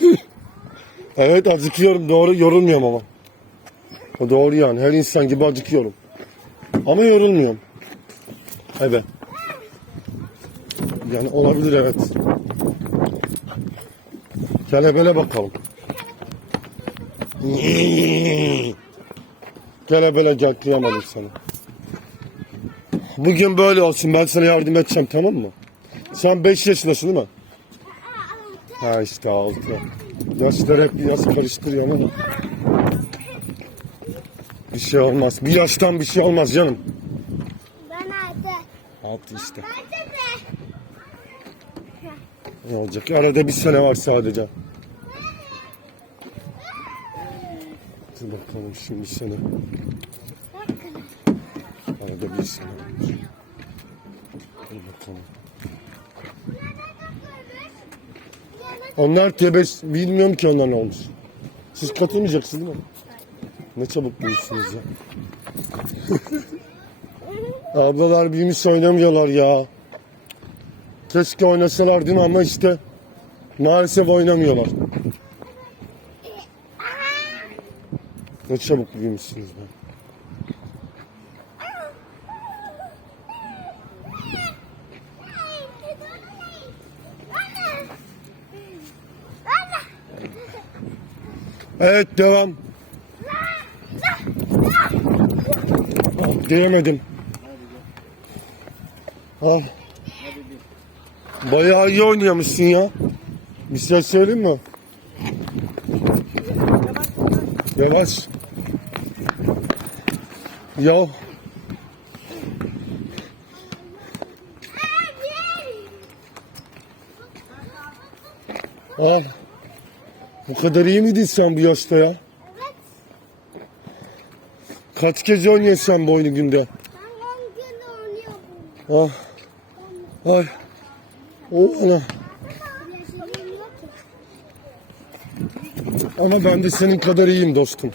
Evet acıkıyorum doğru yorulmuyorum ama. O doğru yani her insan gibi acıkıyorum. Ama yorulmuyorum. Evet. Yani olabilir evet. Kelebele bakalım. Kelebele gel sana. Bugün böyle olsun ben sana yardım edeceğim tamam mı? Sen 5 yaşındasın değil mi? Ha işte 6. Yaşlar hep biraz karıştırıyor ama. Bir şey olmaz. Bir yaştan bir şey olmaz canım. Ben hadi. 6 işte. Ne olacak? Arada bir sene var sadece. Dur bakalım şimdi sene. Arada bir sene var. Dur bakalım. Onlar tebes bilmiyorum ki onlar ne olmuş. Siz katılmayacaksınız değil mi? Ne çabuk büyüksünüz ya. Ablalar büyümüş oynamıyorlar ya. Keşke oynasalar değil mi ama işte maalesef oynamıyorlar. Ne çabuk büyümüşsünüz be. Evet devam. Ah, Diyemedim. Al. Bayağı iyi oynuyormuşsun ya. Bir şey söyleyeyim mi? Yavaş. Ya. Al. Bu kadar iyi miydin sen bu yaşta ya? Kaç kez oynuyorsun sen bu oyunu günde? Ben 10 gün oynuyorum. Ah. Ay. O ana. Ama ben de senin kadar iyiyim dostum.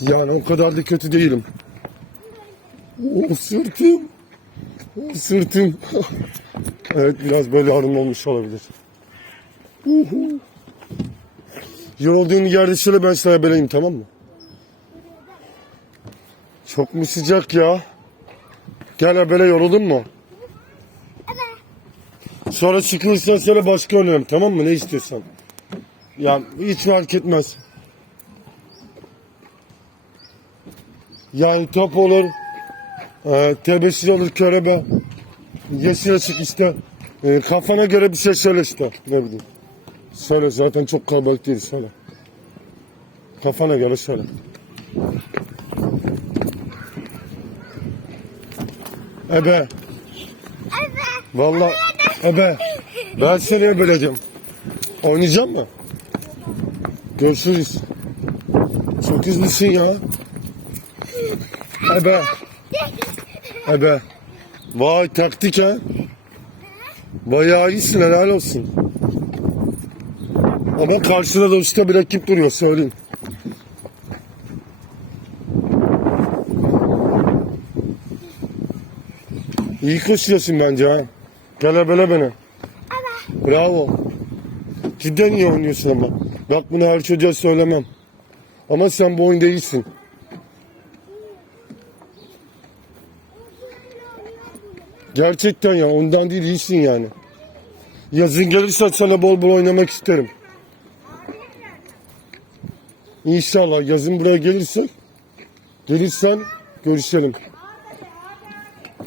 Yani o kadar da kötü değilim. O sırtım. Sırtım. evet biraz böyle ağrım olmuş olabilir. Yorulduğun yerde şöyle ben sana beleyim tamam mı? Çok mu sıcak ya? Gel böyle yoruldun mu? Sonra çıkırsan sana başka oynarım tamam mı? Ne istiyorsan. Ya hiç fark etmez. Yani top olur, e, tebeşir olur, körebe, yeşil ışık işte. E, kafana göre bir şey söyle işte. Ne bileyim. Söyle zaten çok kalabalık değil söyle. Kafana göre söyle. Ebe. Evet. Vallahi ebe. Ben seni ebeleyeceğim. Oynayacak mı? Görüşürüz. Çok hızlısın ya. Ebe. Ebe. Vay taktik ha. Bayağı iyisin helal olsun. Ama karşıda da usta bir rakip duruyor söyleyeyim. İyi koşuyorsun bence ha. Kelebele beni. Bravo. Cidden iyi oynuyorsun ama. Bak bunu her çocuğa söylemem. Ama sen bu oyunda iyisin. Gerçekten ya ondan değil iyisin yani. Yazın gelirse sana bol bol oynamak isterim. İnşallah yazın buraya gelirsen gelirsen görüşelim.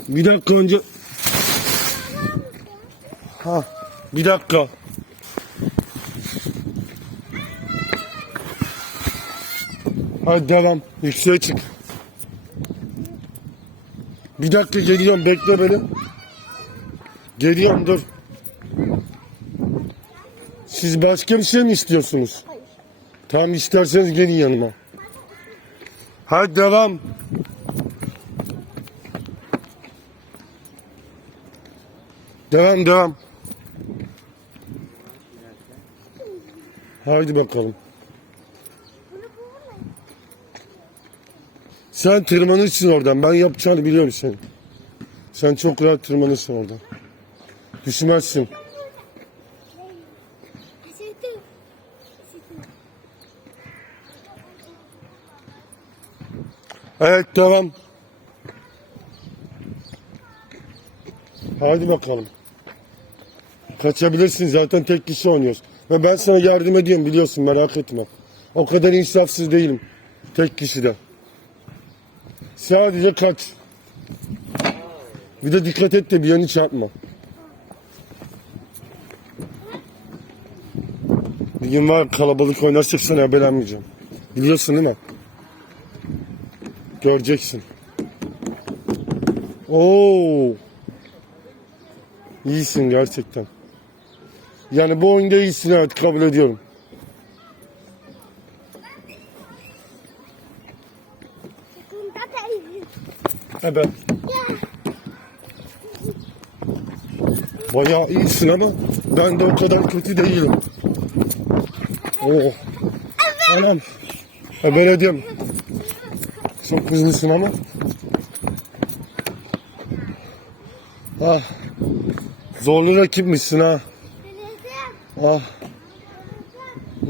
Bir dakika önce Ha bir dakika. Hadi devam. Yükseğe çık. Bir dakika geliyorum bekle beni. Geliyorum dur. Siz başka bir şey mi istiyorsunuz? Tamam isterseniz gelin yanıma. Hadi devam. Devam devam. Haydi bakalım. Sen tırmanırsın oradan. Ben yapacağını biliyorum senin. Sen çok rahat tırmanırsın orada. Düşmezsin. Evet devam. Hadi bakalım. Kaçabilirsin zaten tek kişi oynuyoruz. Ve ben sana yardım ediyorum biliyorsun merak etme. O kadar insafsız değilim. Tek kişide. Sadece kaç. Bir de dikkat et de bir yanı çarpma. Bir gün var kalabalık oynarsak sana haberlenmeyeceğim. Biliyorsun değil mi? Göreceksin. Oo. İyisin gerçekten. Yani bu oyunda iyisin evet kabul ediyorum. Evet. Ya. Bayağı iyisin ama ben de o kadar kötü değilim. Oo. Anam. Ha böyle diyorum. Çok hızlısın ama. Ah. Zorlu rakipmişsin ha. Ah.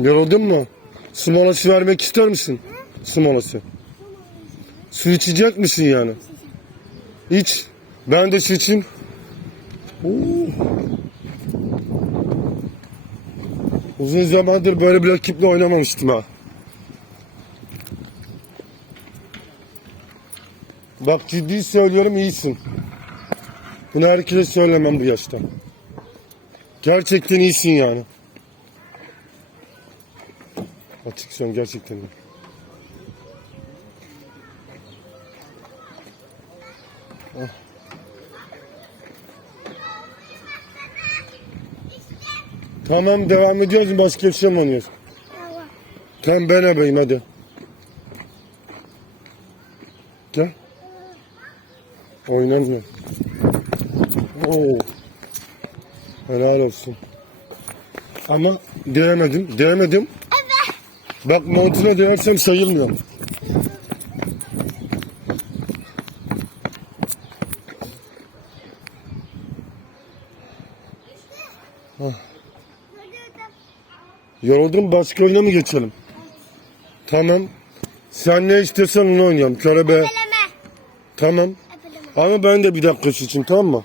Yoruldun mu? Su molası vermek ister misin? Su molası. Su içecek misin yani? İç. Ben de. Oo. Uzun zamandır böyle bir rakiple oynamamıştım ha. Bak ciddi söylüyorum iyisin. Bunu herkese söylemem bu yaşta. Gerçekten iyisin yani. Açık söylüyorum gerçekten iyi. Tamam devam ediyoruz? Başka bir şey mi oynuyoruz? Tamam. Tamam ben yapayım hadi. Gel. Oynamıyor. Oo. Helal olsun. Ama denemedim. Denemedim. Evet. Bak montuna dönersem sayılmıyor. Yoruldum başka oyuna mı geçelim? Tamam. Sen ne istiyorsan onu oynayalım. Körebe. Eleme. Tamam. Epeleme. Ama ben de bir dakika için tamam mı?